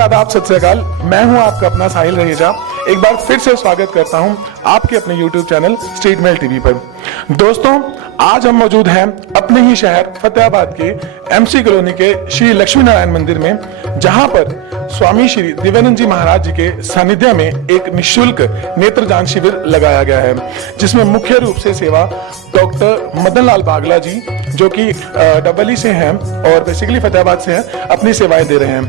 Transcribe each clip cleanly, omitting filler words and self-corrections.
नमस्कार, आदाब, सत श्री अकाल। मैं हूं आपका अपना साहिल रहेजा। एक बार फिर से स्वागत करता हूं आपके अपने YouTube channel street mail TV पर। दोस्तों, आज हम मौजूद हैं अपने ही शहर फतेहाबाद के MC कॉलोनी के श्री लक्ष्मी नारायण मंदिर में, जहां पर स्वामी श्री दिव्यानंद जी महाराज जी के सानिध्य में एक निःशुल्क नेत्रदान शिविर लगाया गया है, जिसमें मुख्य रूप से सेवा डॉक्टर मदन लाल बागला जी, जो कि डबली से हैं और बेसिकली फतेहाबाद से हैं, अपनी सेवाएं दे रहे हैं।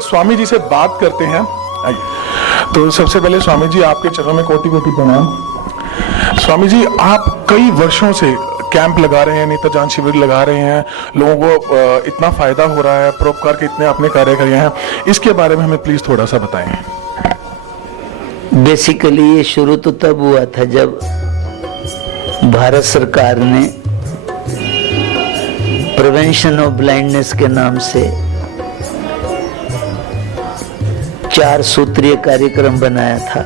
स्वामी जी से बात करते हैं। आइए। तो सबसे पहले स्वामी जी, आपके चरणों में कोटि कोटि प्रणाम। स्वामी जी, आप कई वर्षों से कैंप लगा रहे हैं, नेत्रदान शिविर लगा रहे हैं, लोगों को इतना फायदा हो रहा है, परोपकार के इतने आपने कार्य किए हैं, इसके बारे में हमें प्लीज थोड़ा सा बताएं। बेसिकली ये शुरू तो तब हुआ था जब भारत सरकार ने प्रिवेंशन ऑफ ब्लाइंडनेस के नाम से 4 सूत्रीय कार्यक्रम बनाया था।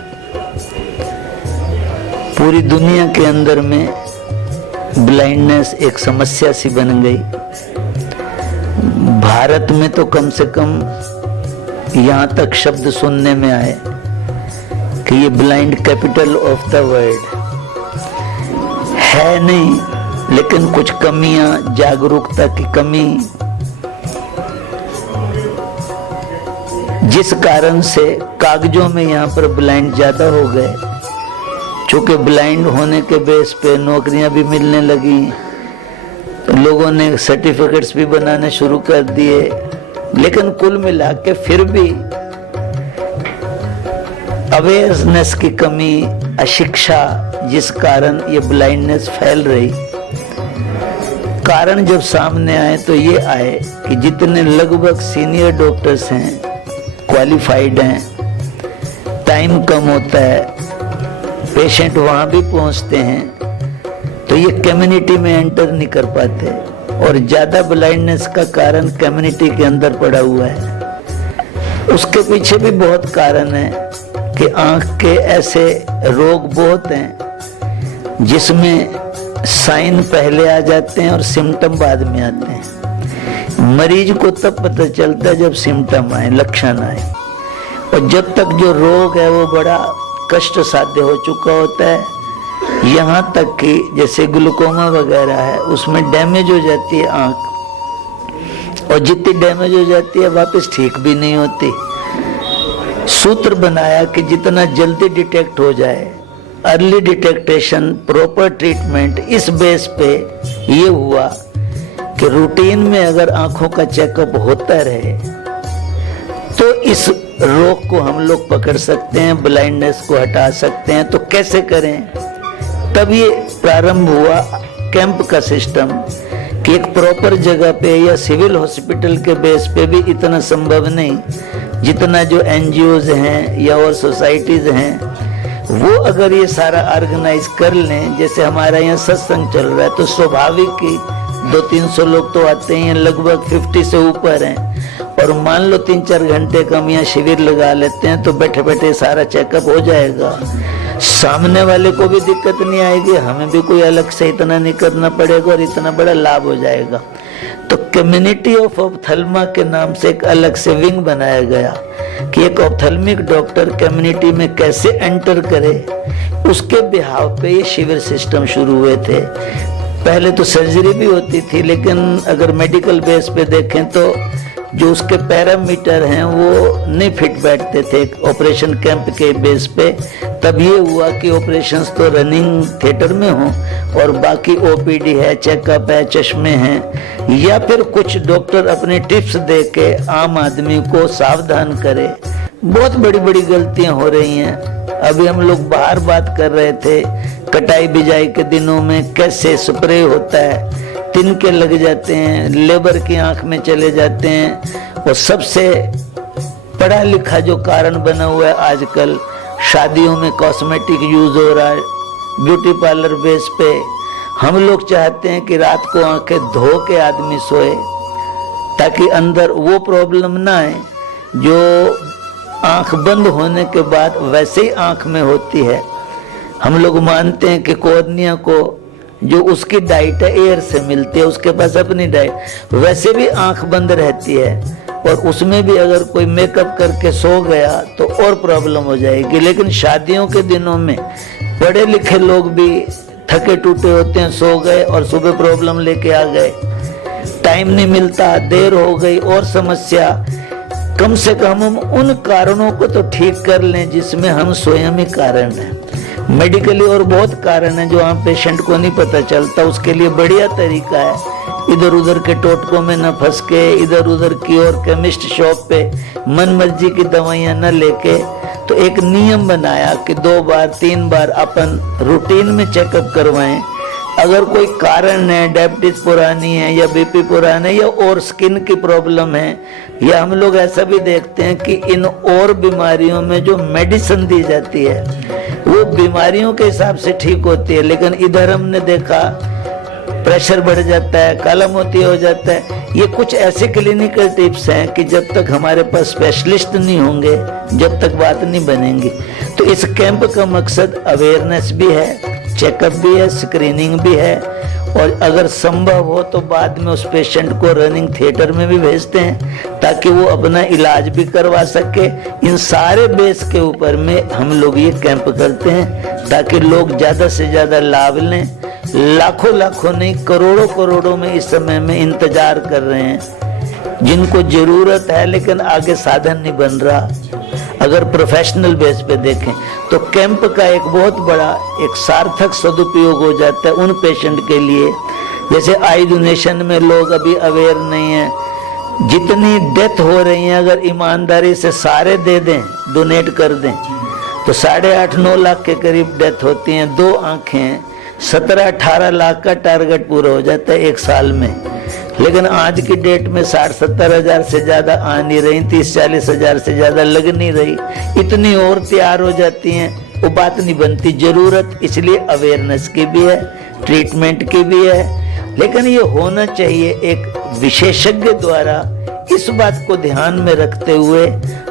पूरी दुनिया के अंदर में ब्लाइंडनेस एक समस्या सी बन गई। भारत में तो कम से कम यहाँ तक शब्द सुनने में आए कि ये blind capital of the world है नहीं, लेकिन कुछ कमियां, जागरूकता की कमी, जिस कारण से कागजों में यहाँ पर ब्लाइंड ज्यादा हो गए। चूंकि ब्लाइंड होने के बेस पे नौकरियां भी मिलने लगी, लोगों ने सर्टिफिकेट्स भी बनाने शुरू कर दिए, लेकिन कुल मिला के फिर भी अवेयरनेस की कमी, अशिक्षा, जिस कारण ये ब्लाइंडनेस फैल रही। कारण जब सामने आए तो ये आए कि जितने लगभग सीनियर डॉक्टर्स हैं, क्वालिफाइड हैं, टाइम कम होता है, पेशेंट वहां भी पहुंचते हैं तो ये कम्युनिटी में एंटर नहीं कर पाते, और ज्यादा ब्लाइंडनेस का कारण कम्युनिटी के अंदर पड़ा हुआ है। उसके पीछे भी बहुत कारण है कि आंख के ऐसे रोग बहुत हैं जिसमें साइन पहले आ जाते हैं और सिम्टम बाद में आते हैं। मरीज को तब पता चलता है जब सिम्टम आए, लक्षण आए, और जब तक जो रोग है वो बड़ा कष्ट साध्य हो चुका होता है। यहाँ तक कि जैसे ग्लूकोमा वगैरह है, उसमें डैमेज हो जाती है आंख, और जितनी डैमेज हो जाती है वापस ठीक भी नहीं होती। सूत्र बनाया कि जितना जल्दी डिटेक्ट हो जाए, अर्ली डिटेक्टेशन, प्रॉपर ट्रीटमेंट, इस बेस पे ये हुआ कि रूटीन में अगर आंखों का चेकअप होता रहे तो इस रोग को हम लोग पकड़ सकते हैं, ब्लाइंडनेस को हटा सकते हैं। तो कैसे करें? तब ये प्रारंभ हुआ कैंप का सिस्टम कि एक प्रॉपर जगह पे या सिविल हॉस्पिटल के बेस पे भी इतना संभव नहीं, जितना जो एनजीओज हैं या और सोसाइटीज हैं वो अगर ये सारा ऑर्गेनाइज कर लें। जैसे हमारा यहाँ सत्संग चल रहा है तो स्वाभाविक ही 200-300 लोग तो आते हैं, लगभग 50 से ऊपर हैं, और मान लो 3-4 घंटे का हम यहाँ शिविर लगा लेते हैं तो बैठे बैठे सारा चेकअप हो जाएगा। सामने वाले को भी दिक्कत नहीं आएगी, हमें भी कोई अलग से इतना नहीं करना पड़ेगा, और इतना बड़ा लाभ हो जाएगा। तो कम्युनिटी ऑफ ऑप्थेल्मा के नाम से एक अलग से विंग बनाया गया कि एक ऑप्थेल्मिक डॉक्टर कम्युनिटी में कैसे एंटर करे, उसके बिहाव पे ये शिविर सिस्टम शुरू हुए थे। पहले तो सर्जरी भी होती थी, लेकिन अगर मेडिकल बेस पे देखें तो जो उसके पैरामीटर हैं वो नहीं फिट बैठते थे ऑपरेशन कैंप के बेस पे। तब ये हुआ कि ऑपरेशंस तो रनिंग थिएटर में हो, और बाकी ओपीडी है, चेकअप है, चश्मे हैं, या फिर कुछ डॉक्टर अपने टिप्स दे के आम आदमी को सावधान करे। बहुत बड़ी बड़ी गलतियां हो रही हैं। अभी हम लोग बाहर बात कर रहे थे कटाई बिजाई के दिनों में कैसे स्प्रे होता है, तिनके लग जाते हैं, लेबर की आंख में चले जाते हैं। और सबसे पढ़ा लिखा जो कारण बना हुआ है आजकल, शादियों में कॉस्मेटिक यूज हो रहा है, ब्यूटी पार्लर बेस पे। हम लोग चाहते हैं कि रात को आंखें धो के आदमी सोए ताकि अंदर वो प्रॉब्लम ना आए जो आंख बंद होने के बाद वैसे ही आंख में होती है। हम लोग मानते हैं कि कॉर्निया को जो उसकी डाइट है एयर से मिलती है, उसके पास अपनी डाइट, वैसे भी आंख बंद रहती है, और उसमें भी अगर कोई मेकअप करके सो गया तो और प्रॉब्लम हो जाएगी। लेकिन शादियों के दिनों में पढ़े लिखे लोग भी थके टूटे होते हैं, सो गए और सुबह प्रॉब्लम लेके आ गए, टाइम नहीं मिलता, देर हो गई और समस्या। कम से कम हम उन कारणों को तो ठीक कर लें जिसमें हम स्वयं ही कारण हैं। मेडिकली और बहुत कारण है जो आम पेशेंट को नहीं पता चलता। उसके लिए बढ़िया तरीका है इधर उधर के टोटकों में न फंस के, इधर उधर की और केमिस्ट शॉप पे मन मर्जी की दवाइयां न लेके, तो एक नियम बनाया कि 2 बार 3 बार अपन रूटीन में चेकअप करवाएं। अगर कोई कारण है, डायबिटीज पुरानी है या बीपी पुराना है या और स्किन की प्रॉब्लम है, या हम लोग ऐसा भी देखते हैं कि इन और बीमारियों में जो मेडिसिन दी जाती है वो बीमारियों के हिसाब से ठीक होती है, लेकिन इधर हमने देखा प्रेशर बढ़ जाता है, काला मोती हो जाता है। ये कुछ ऐसे क्लिनिकल टिप्स हैं कि जब तक हमारे पास स्पेशलिस्ट नहीं होंगे, जब तक बात नहीं बनेगी। तो इस कैंप का मकसद अवेयरनेस भी है, चेकअप भी है, स्क्रीनिंग भी है, और अगर संभव हो तो बाद में उस पेशेंट को रनिंग थिएटर में भी भेजते हैं ताकि वो अपना इलाज भी करवा सके। इन सारे बेस के ऊपर में हम लोग ये कैंप करते हैं ताकि लोग ज़्यादा से ज़्यादा लाभ लें। लाखों लाखों नहीं, करोड़ों करोड़ों में इस समय में इंतजार कर रहे हैं जिनको जरूरत है, लेकिन आगे साधन नहीं बन रहा। अगर प्रोफेशनल बेस पे देखें तो कैंप का एक बहुत बड़ा एक सार्थक सदुपयोग हो जाता है उन पेशेंट के लिए जैसे आई डोनेशन में लोग अभी अवेयर नहीं है, जितनी डेथ हो रही है अगर ईमानदारी से सारे दे दें, डोनेट कर दें, तो 8.5-9 लाख के करीब डेथ होती हैं। 2 आंखें 17-18 लाख का टारगेट पूरा हो जाता है 1 साल में। लेकिन आज की डेट में 60-70 हजार से ज्यादा आ नहीं रही, 30-40 हजार से ज्यादा लग नहीं रही, इतनी और तैयार हो जाती हैं, वो बात नहीं बनती। जरूरत इसलिए अवेयरनेस की भी है, ट्रीटमेंट की भी है, लेकिन ये होना चाहिए एक विशेषज्ञ द्वारा। इस बात को ध्यान में रखते हुए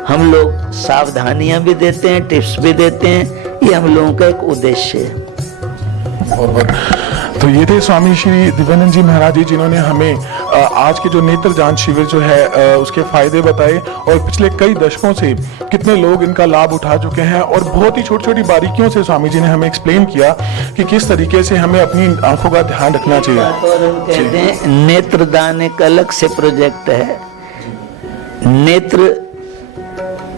हम लोग सावधानियां भी देते हैं, टिप्स भी देते हैं, ये हम लोगों का एक उद्देश्य है। तो ये थे स्वामी श्री दिव्यानंद जी महाराज जी, जिन्होंने हमें आज के जो नेत्र जांच शिविर जो है उसके फायदे बताए, और पिछले कई दशकों से कितने लोग इनका लाभ उठा चुके हैं, और बहुत ही छोटी छोटी बारीकियों से स्वामी जी ने हमें एक्सप्लेन किया कि किस तरीके से हमें अपनी आंखों का ध्यान रखना चाहिए। और हम कहते हैं नेत्रदान एक अलग से प्रोजेक्ट है। नेत्र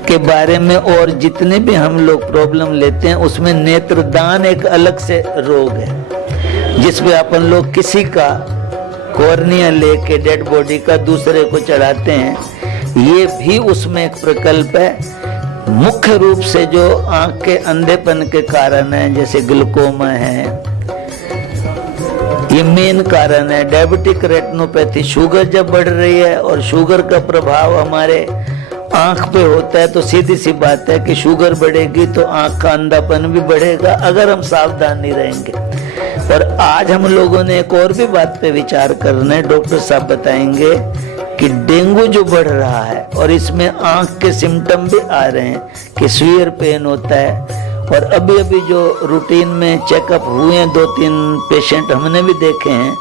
के बारे में और जितने भी हम लोग प्रॉब्लम लेते हैं उसमें नेत्रदान एक अलग से रोग है, जिसमें अपन लोग किसी का कॉर्निया लेके डेड बॉडी का दूसरे को चढ़ाते हैं। ये भी उसमें एक प्रकल्प है। मुख्य रूप से जो आंख के अंधेपन के कारण है, जैसे ग्लूकोमा है, ये मेन कारण है। डायबिटिक रेटिनोपैथी, शुगर जब बढ़ रही है और शुगर का प्रभाव हमारे आंख पे होता है, तो सीधी सी बात है कि शुगर बढ़ेगी तो आंख का अंधापन भी बढ़ेगा अगर हम सावधान नहीं रहेंगे। और आज हम लोगों ने एक और भी बात पे विचार करना है, डॉक्टर साहब बताएंगे कि डेंगू जो बढ़ रहा है और इसमें आंख के सिम्टम भी आ रहे हैं कि स्वीयर पेन होता है। और अभी अभी जो रूटीन में चेकअप हुए हैं 2-3 पेशेंट हमने भी देखे हैं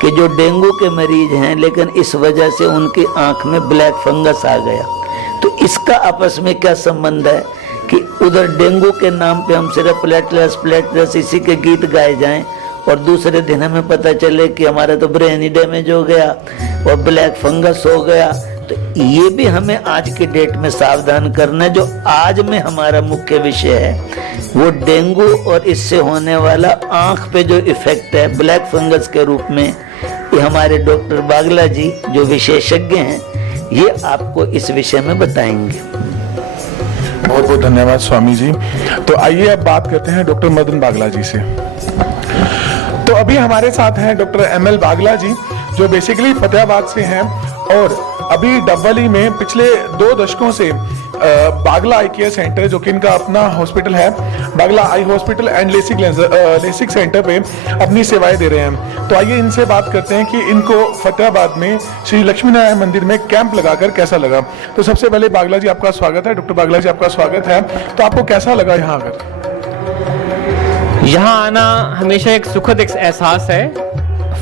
कि जो डेंगू के मरीज हैं, लेकिन इस वजह से उनकी आंख में ब्लैक फंगस आ गया। तो इसका आपस में क्या संबंध है कि उधर डेंगू के नाम पे हम सिर्फ प्लेटलेट्स इसी के गीत गाए जाएं, और दूसरे दिन हमें पता चले कि हमारा तो ब्रेन ही डैमेज हो गया और ब्लैक फंगस हो गया। तो ये भी हमें आज की डेट में सावधान करना है। जो आज में हमारा मुख्य विषय है वो डेंगू और इससे होने वाला आंख पे जो इफेक्ट है ब्लैक फंगस के रूप में, ये हमारे डॉक्टर बागला जी जो विशेषज्ञ हैं ये आपको इस विषय में बताएंगे। बहुत बहुत धन्यवाद स्वामी जी। तो आइए अब बात करते हैं डॉक्टर मदन बागला जी से। तो अभी हमारे साथ हैं डॉक्टर ML बागला जी, जो बेसिकली फतेहाबाद से हैं, और अभी डबवाली में पिछले 2 दशकों से बागला आई केयर सेंटर, जो कि इनका अपना हॉस्पिटल है, Bagla eye hospital and LASIK centre पे अपनी सेवाएं दे रहे हैं। तो आइए इनसे बात करते हैं कि इनको फतेहाबाद में श्री लक्ष्मी नारायण मंदिर में कैंप लगाकर कैसा लगा। तो सबसे पहले बागला जी आपका स्वागत है, डॉक्टर बागला जी आपका स्वागत है। तो आपको कैसा लगा यहाँ आकर? यहाँ आना हमेशा एक सुखद एहसास है।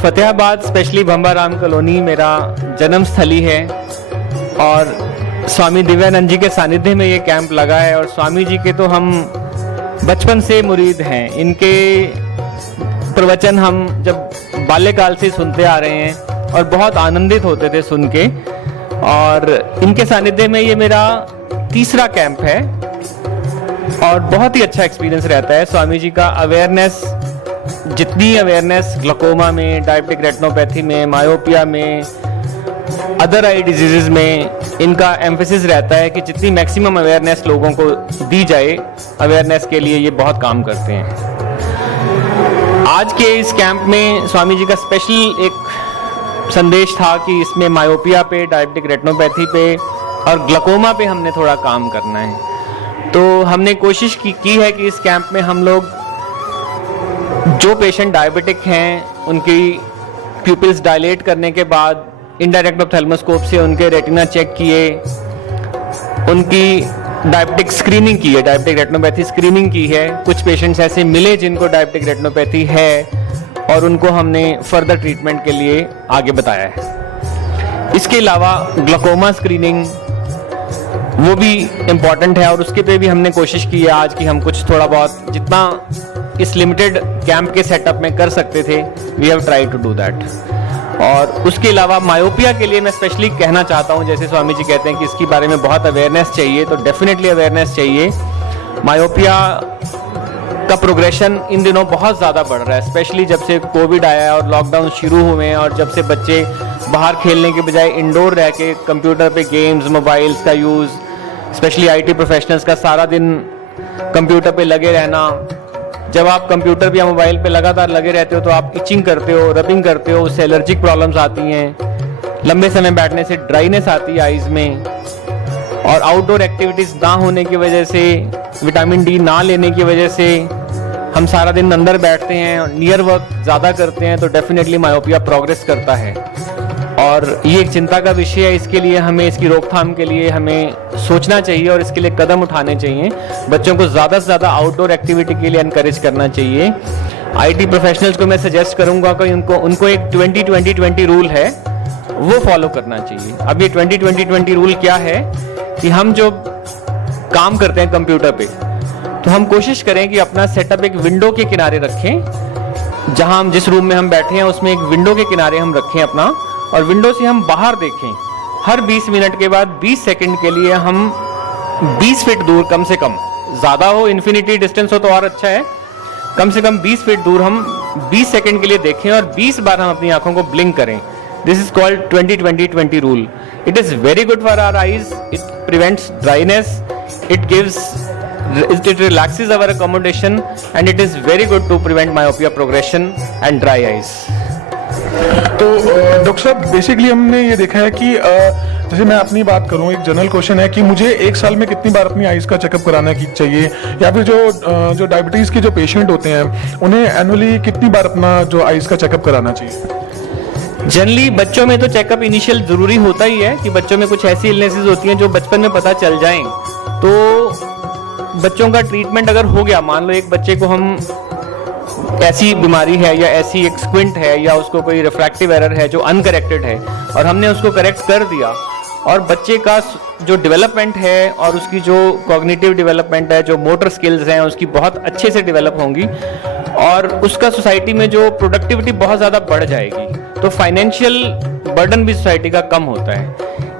फतेहाबाद स्पेशली भंबाराम कॉलोनी मेरा जन्म स्थली है, और स्वामी दिव्यानंद जी के सानिध्य में ये कैंप लगा है। और स्वामी जी के तो हम बचपन से मुरीद हैं। इनके प्रवचन हम जब बाल्यकाल से सुनते आ रहे हैं और बहुत आनंदित होते थे सुन के। और इनके सानिध्य में ये मेरा 3रा कैंप है और बहुत ही अच्छा एक्सपीरियंस रहता है। स्वामी जी का अवेयरनेस, जितनी अवेयरनेस ग्लूकोमा में, डायबिटिक रेटिनोपैथी में, मायोपिया में, अदर आई डिजीजेज में इनका एम्फेसिस रहता है कि जितनी मैक्सिमम अवेयरनेस लोगों को दी जाए, अवेयरनेस के लिए ये बहुत काम करते हैं। आज के इस कैंप में स्वामी जी का स्पेशल एक संदेश था कि इसमें मायोपिया पे, डायबिटिक रेटिनोपैथी पे और ग्लूकोमा पे हमने थोड़ा काम करना है। तो हमने कोशिश की है कि इस कैंप में हम लोग जो पेशेंट डायबिटिक हैं उनकी प्यूपिल्स डायलेट करने के बाद इनडायरेक्ट ऑप्थेल्मोस्कोप से उनके रेटिना चेक किए, उनकी डायबिटिक स्क्रीनिंग की है, डायबिटिक रेटिनोपैथी स्क्रीनिंग की है। कुछ पेशेंट्स ऐसे मिले जिनको डायबिटिक रेटिनोपैथी है और उनको हमने फर्दर ट्रीटमेंट के लिए आगे बताया है। इसके अलावा ग्लूकोमा स्क्रीनिंग वो भी इम्पॉर्टेंट है, और उसके पे भी हमने कोशिश की है आज कि हम कुछ थोड़ा बहुत जितना इस लिमिटेड कैंप के सेटअप में कर सकते थे, we have try to do that. और उसके अलावा मायोपिया के लिए मैं स्पेशली कहना चाहता हूँ, जैसे स्वामी जी कहते हैं कि इसके बारे में बहुत अवेयरनेस चाहिए, तो डेफिनेटली अवेयरनेस चाहिए। मायोपिया का प्रोग्रेशन इन दिनों बहुत ज़्यादा बढ़ रहा है, स्पेशली जब से कोविड आया है और लॉकडाउन शुरू हुए हैं और जब से बच्चे बाहर खेलने के बजाय इंडोर रह के कंप्यूटर पे गेम्स, मोबाइल्स का यूज़, स्पेशली आईटी प्रोफेशनल्स का सारा दिन कंप्यूटर पे लगे रहना। जब आप कंप्यूटर या मोबाइल पे लगातार लगे रहते हो तो आप इचिंग करते हो, रबिंग करते हो, उससे एलर्जिक प्रॉब्लम्स आती हैं। लंबे समय बैठने से ड्राइनेस आती है आईज में, और आउटडोर एक्टिविटीज़ ना होने की वजह से, विटामिन डी ना लेने की वजह से हम सारा दिन अंदर बैठते हैं, नियर वर्क ज़्यादा करते हैं, तो डेफिनेटली मायोपिया प्रोग्रेस करता है और ये एक चिंता का विषय है। इसके लिए हमें, इसकी रोकथाम के लिए हमें सोचना चाहिए और इसके लिए कदम उठाने चाहिए। बच्चों को ज़्यादा से ज़्यादा आउटडोर एक्टिविटी के लिए एनकरेज करना चाहिए। आईटी प्रोफेशनल्स को मैं सजेस्ट करूंगा कि उनको एक 20-20-20 रूल है, वो फॉलो करना चाहिए। अब ये 20-20-20 रूल क्या है कि हम जो काम करते हैं कंप्यूटर पे, तो हम कोशिश करें कि अपना सेटअप एक विंडो के किनारे रखें। जहां हम जिस रूम में हम बैठे हैं उसमें एक विंडो के किनारे हम रखें अपना, और विंडो से हम बाहर देखें। हर 20 मिनट के बाद 20 सेकंड के लिए हम 20 फीट दूर, कम से कम, ज़्यादा हो, इन्फिनिटी डिस्टेंस हो तो और अच्छा है, कम से कम 20 फीट दूर हम 20 सेकंड के लिए देखें और 20 बार हम अपनी आंखों को ब्लिंक करें। This is called 20-20-20 rule. It is very good for our eyes, it prevents dryness, it relaxes our accommodation and it is very good to prevent myopia progression and dry eyes. तो doctor साहब, basically हमने ये देखा है कि जैसे मैं अपनी बात करूं, एक जनरल क्वेश्चन है कि मुझे एक साल में कितनी बार अपनी आईज का चेकअप कराना चाहिए, या फिर जो डायबिटीज़ के जो पेशेंट होते हैं उन्हें एनुअली कितनी बार अपना जो आईज का चेकअप कराना चाहिए? जनरली बच्चों में तो चेकअप इनिशियल जरूरी होता ही है कि बच्चों में कुछ ऐसी इलनेसेस होती हैं जो बचपन में पता चल जाएं, तो बच्चों का ट्रीटमेंट अगर हो गया, मान लो एक बच्चे को हम ऐसी बीमारी है या ऐसी एक स्क्विंट है या उसको कोई रिफ्रैक्टिव एरर है जो अनकरेक्टेड है और हमने उसको करेक्ट कर दिया, और बच्चे का जो डेवलपमेंट है और उसकी जो कॉग्निटिव डेवलपमेंट है, जो मोटर स्किल्स हैं, उसकी बहुत अच्छे से डेवलप होंगी और उसका सोसाइटी में जो प्रोडक्टिविटी बहुत ज़्यादा बढ़ जाएगी, तो फाइनेंशियल बर्डन भी सोसाइटी का कम होता है।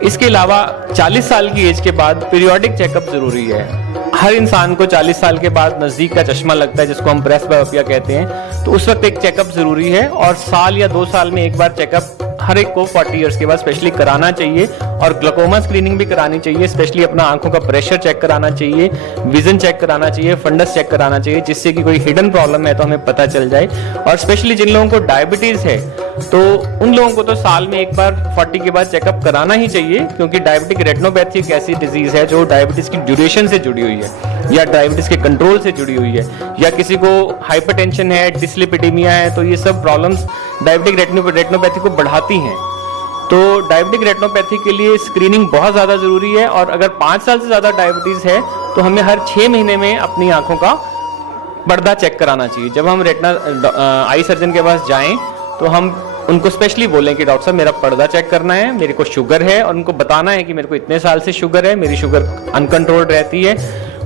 इसके अलावा 40 साल की एज के बाद पीरियोडिक चेकअप ज़रूरी है। हर इंसान को 40 साल के बाद नज़दीक का चश्मा लगता है, जिसको हम प्रेस बायोपिया कहते हैं, तो उस वक्त एक चेकअप ज़रूरी है, और साल या 2 साल में एक बार चेकअप हर एक को 40 इयर्स के बाद स्पेशली कराना चाहिए, और ग्लूकोमा स्क्रीनिंग भी करानी चाहिए, स्पेशली अपना आंखों का प्रेशर चेक कराना चाहिए, विजन चेक कराना चाहिए, फंडस चेक कराना चाहिए, जिससे कि कोई हिडन प्रॉब्लम है तो हमें पता चल जाए। और स्पेशली जिन लोगों को डायबिटीज़ है तो उन लोगों को तो साल में एक बार 40 के बाद चेकअप कराना ही चाहिए, क्योंकि डायबिटिक रेटिनोपैथी एक ऐसी डिजीज़ है जो डायबिटीज़ की ड्यूरेशन से जुड़ी हुई है या डायबिटीज़ के कंट्रोल से जुड़ी हुई है, या किसी को हाइपरटेंशन है, डिसलिपिडीमिया है, तो ये सब प्रॉब्लम्स डायबिटिक रेटिनोपैथी को बढ़ाती हैं। तो डायबिटिक रेटिनोपैथी के लिए स्क्रीनिंग बहुत ज़्यादा ज़रूरी है, और अगर 5 साल से ज़्यादा डायबिटीज़ है तो हमें हर 6 महीने में अपनी आंखों का पर्दा चेक कराना चाहिए। जब हम आई सर्जन के पास जाएं तो हम उनको स्पेशली बोलें कि डॉक्टर साहब मेरा पर्दा चेक करना है, मेरे को शुगर है, और उनको बताना है कि मेरे को इतने साल से शुगर है, मेरी शुगर अनकंट्रोल्ड रहती है,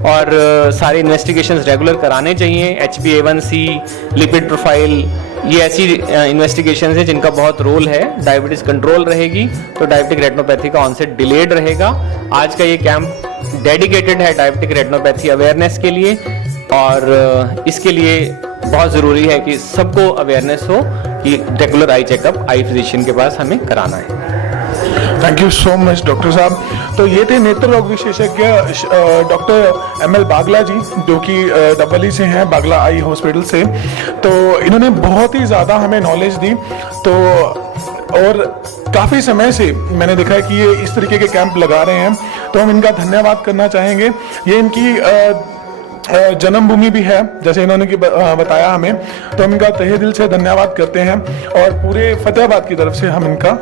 और सारे इन्वेस्टिगेशंस रेगुलर कराने चाहिए। HbA1c, लिपिड प्रोफाइल, ये ऐसी इन्वेस्टिगेशंस हैं जिनका बहुत रोल है। डायबिटीज़ कंट्रोल रहेगी तो डायबिटिक रेटिनोपैथी का ऑनसेट डिलेड रहेगा। आज का ये कैंप डेडिकेटेड है डायबिटिक रेटिनोपैथी अवेयरनेस के लिए, और इसके लिए बहुत ज़रूरी है कि सबको अवेयरनेस हो कि रेगुलर आई चेकअप आई फिजिशियन के पास हमें कराना है। Thank you so much doctor साहब। तो ये थे नेत्र रोग विशेषज्ञ डॉक्टर ML बागला जी, जो कि डबली से हैं, बागला आई हॉस्पिटल से। तो इन्होंने बहुत ही ज़्यादा हमें नॉलेज दी, तो और काफ़ी समय से मैंने देखा है कि ये इस तरीके के कैंप लगा रहे हैं, तो हम इनका धन्यवाद करना चाहेंगे। ये इनकी जन्मभूमि भी है, जैसे इन्होंने बताया हमें, तो हम इनका तहे दिल से धन्यवाद करते हैं, और पूरे फतेहाबाद की तरफ से हम इनका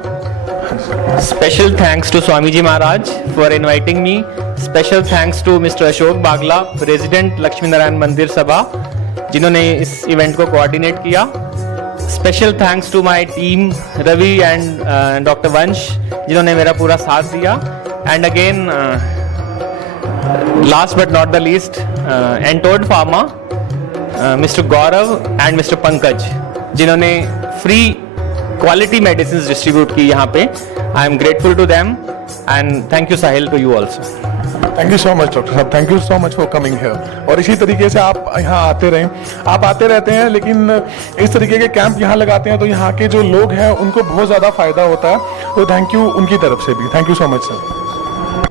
Special thanks to Swami Ji Maharaj for inviting me. Special thanks to Mr. Ashok Bagla, President Lakshmi Narayan Mandir Sabha, जिन्होंने इस इवेंट को कोऑर्डिनेट किया. Special thanks to my team Ravi and Dr. Vansh, जिन्होंने मेरा पूरा साथ दिया. And again, last but not the least, Antod Pharma, Mr. Gaurav and Mr. Pankaj, जिन्होंने फ्री क्वालिटी मेडिसिन डिस्ट्रीब्यूट की यहाँ पे. I am grateful to them, and thank you Sahil, to you also. Thank you so much doctor साहब, thank you so much for coming here. और इसी तरीके से आप यहाँ आते रहें, आप आते रहते हैं, लेकिन इस तरीके के कैंप यहाँ लगाते हैं तो यहाँ के जो लोग हैं उनको बहुत ज़्यादा फायदा होता है। तो थैंक यू उनकी तरफ से भी, thank you so much sir.